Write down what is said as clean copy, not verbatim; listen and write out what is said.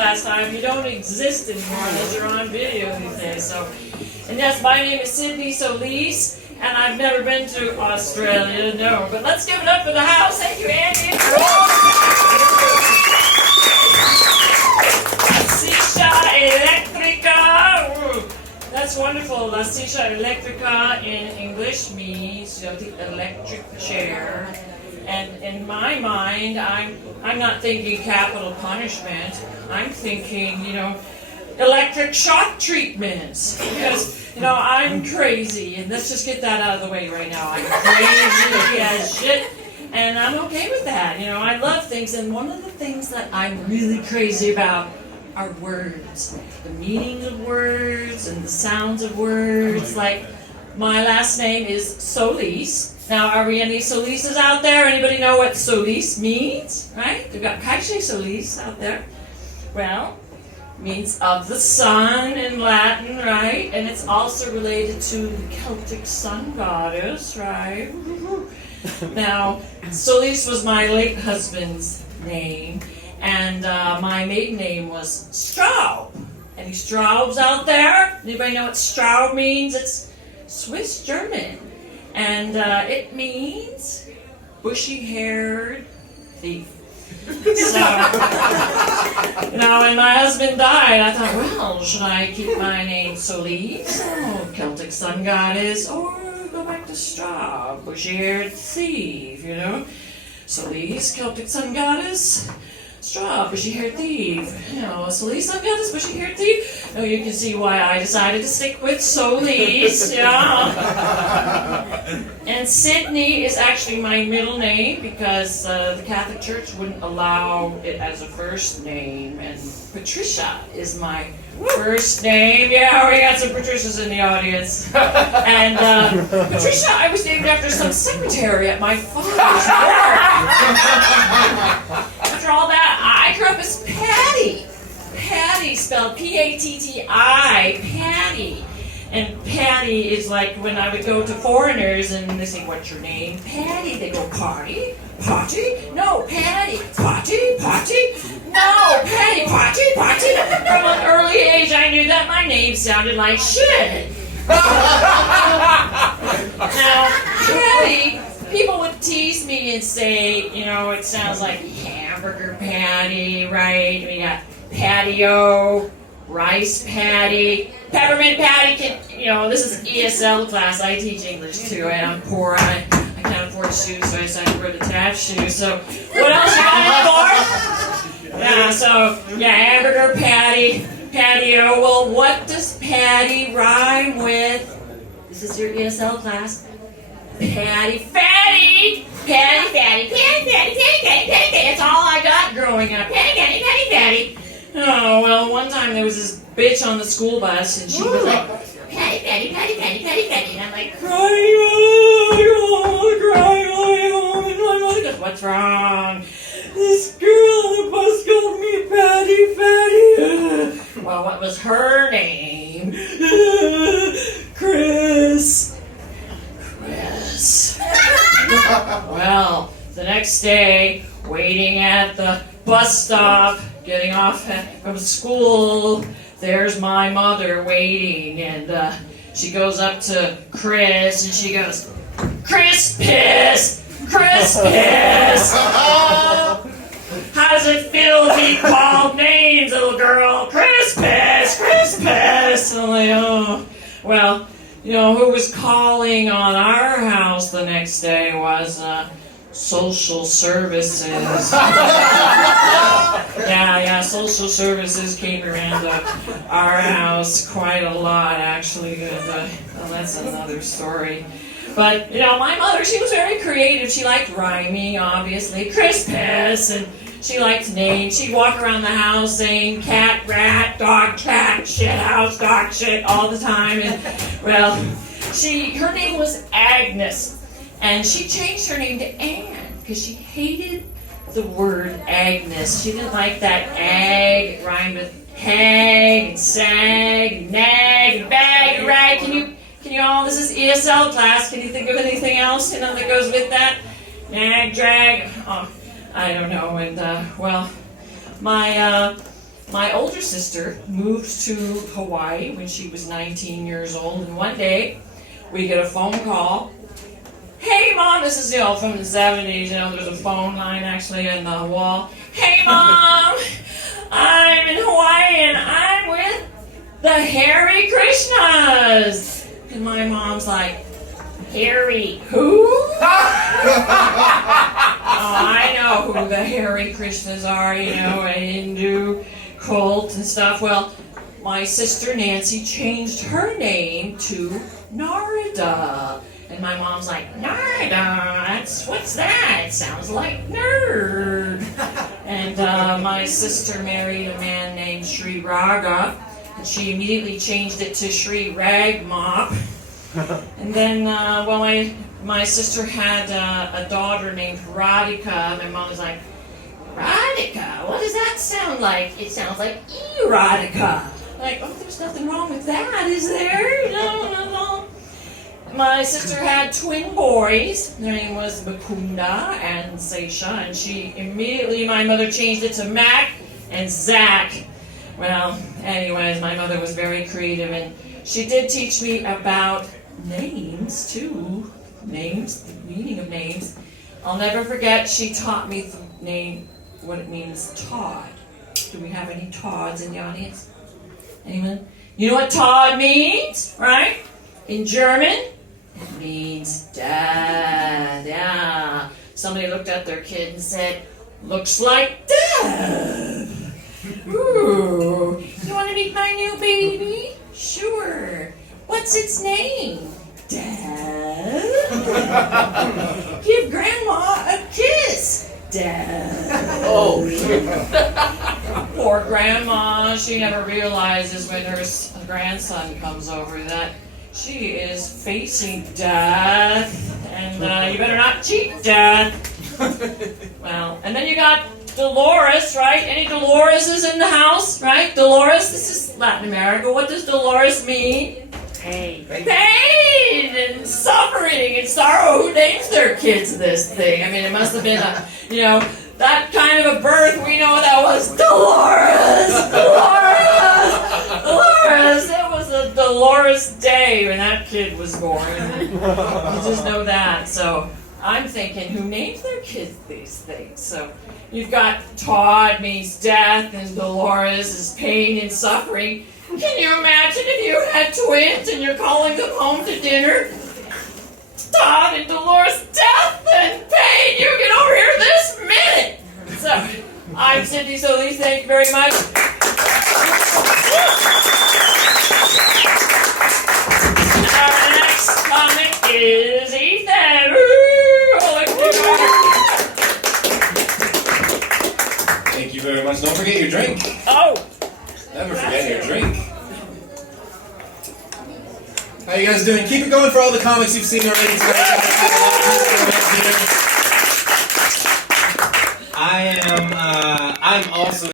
last time. You don't exist anymore unless you're on video these days. So, and yes, my name is Solis, and I've never been to Australia, no. But let's give it up for the house. Thank you, Andy. Silla Electrica. Ooh, that's wonderful. La Silla Electrica in English means the electric chair. And in my mind, I'm not thinking capital punishment. I'm thinking, electric shock treatments. Because, I'm crazy. And let's just get that out of the way right now. I'm crazy as shit. And I'm okay with that. I love things. And one of the things that I'm really crazy about are words. The meaning of words and the sounds of words. Like, my last name is Solis. Now, are we any Solises out there? Anybody know what Solis means? Right? We've got Caixa Solis out there. Well, means of the sun in Latin, right? And it's also related to the Celtic sun goddess, right? Now, Solis was my late husband's name, and my maiden name was Straub. Any Straubs out there? Anybody know what Straub means? It's Swiss German. And it means bushy-haired thief. So, when my husband died, I thought, well, should I keep my name Solis, Celtic sun goddess, or go back to Straub, bushy-haired thief, Solis, Celtic sun goddess, Straub, bushy-haired thief. Solis, sun goddess, bushy-haired thief. Now you can see why I decided to stick with Solis, And Sydney is actually my middle name because the Catholic Church wouldn't allow it as a first name. And Patricia is my first name. Yeah, we got some Patricias in the audience. And Patricia, I was named after some secretary at my father's work. After all that, I grew up as Patty. Patty, spelled P-A-T-T-I, Patty. And Patty is like when I would go to foreigners and they say, what's your name? Patty. They go, Potty? Potty? No, Patty. Potty? Potty? No, Patty. Potty? Potty? From an early age, I knew that my name sounded like shit. Now, Patty, people would tease me and say, it sounds like hamburger patty, right? We got patio, rice patty, peppermint patty. This is ESL class. I teach English too, and I'm poor. I can't afford shoes, so I decided to wear the tap shoes. So, what else you got it for? Hamburger patty, patio. Well, what does patty rhyme with? This is your ESL class. Patty, fatty, patty, fatty, patty, fatty, patty, patty, patty. That's all I got growing up. Patty, fatty, patty, fatty. Oh, well, one time there was this bitch on the school bus, and she was like, patty, patty, patty, patty, patty, patty. And I'm like, crying, crying. What's wrong? This girl on the bus called me patty, fatty. Well, what was her name? Chris. Well, the next day, waiting at the bus stop, getting off from school, there's my mother waiting, and she goes up to Chris, and she goes, Chris Piss! Chris Piss! How does it feel to be called names, little girl? Chris Piss! Chris Piss! And I'm like, oh, well, who was calling on our house the next day was social services. Social services came around our house quite a lot, actually. That's another story. But, my mother, she was very creative. She liked rhyming, obviously. Crispus, and she liked names. She'd walk around the house saying cat, rat, dog, cat, shit house, dog, shit, all the time. And, well, her name was Agnes. And she changed her name to Anne because she hated the word Agnes. She didn't like that ag. It rhymed with hag and sag and nag and bag and rag. Can you all, this is ESL class, can you think of anything else, that goes with that? Nag, drag, I don't know. And, well, my my older sister moved to Hawaii when she was 19 years old, and one day we get a phone call. Hey Mom, this is from the 70s, there's a phone line actually in the wall. Hey Mom, I'm in Hawaii and I'm with the Hare Krishnas. And my mom's like, Harry, who? Oh, I know who the Hare Krishnas are, a Hindu cult and stuff. Well, my sister Nancy changed her name to Narada. And my mom's like, Narada, what's that? It sounds like nerd. And my sister married a man named Sri Raga, and she immediately changed it to Sri Ragmop. And then, my sister had a daughter named Radhika. My mom was like, Radhika, what does that sound like? It sounds like erotica. Like, oh, there's nothing wrong with that, is there? No. My sister had twin boys. Their name was Mukunda and Seisha, and my mother changed it to Mac and Zach. Well, anyways, my mother was very creative, and she did teach me about names, too. Names, the meaning of names. I'll never forget, she taught me what it means, Todd. Do we have any Todds in the audience? Anyone? You know what Todd means, right? In German, it means death. Yeah. Somebody looked at their kid and said, looks like death. Ooh. You want to meet my new baby? Sure. What's its name? Death. Give Grandma a kiss. Death. Oh. Poor Grandma. She never realizes when her grandson comes over that she is facing death, and you better not cheat death. Well, and then you got Dolores, right? Any Doloreses in the house, right? Dolores, this is Latin America. What does Dolores mean? Pain. Pain and suffering and sorrow. Who names their kids this thing? I mean, it must have been that kind of a birth. We know that was Dolores. Dolores. It was a Dolores day when that kid was born. You just know that. So I'm thinking, who names their kids these things? So you've got Todd means death, and Dolores is pain and suffering. Can you imagine if you had twins and you're calling them home to dinner? Todd and Dolores, death and pain. You get over here this minute. So, I'm Cindy Solis. Thank you very much. Our next comic is Ethan. Thank you very much. Don't forget your drink. Oh. Never forget your drink. How you guys doing? Keep it going for all the comics you've seen already today. I'm also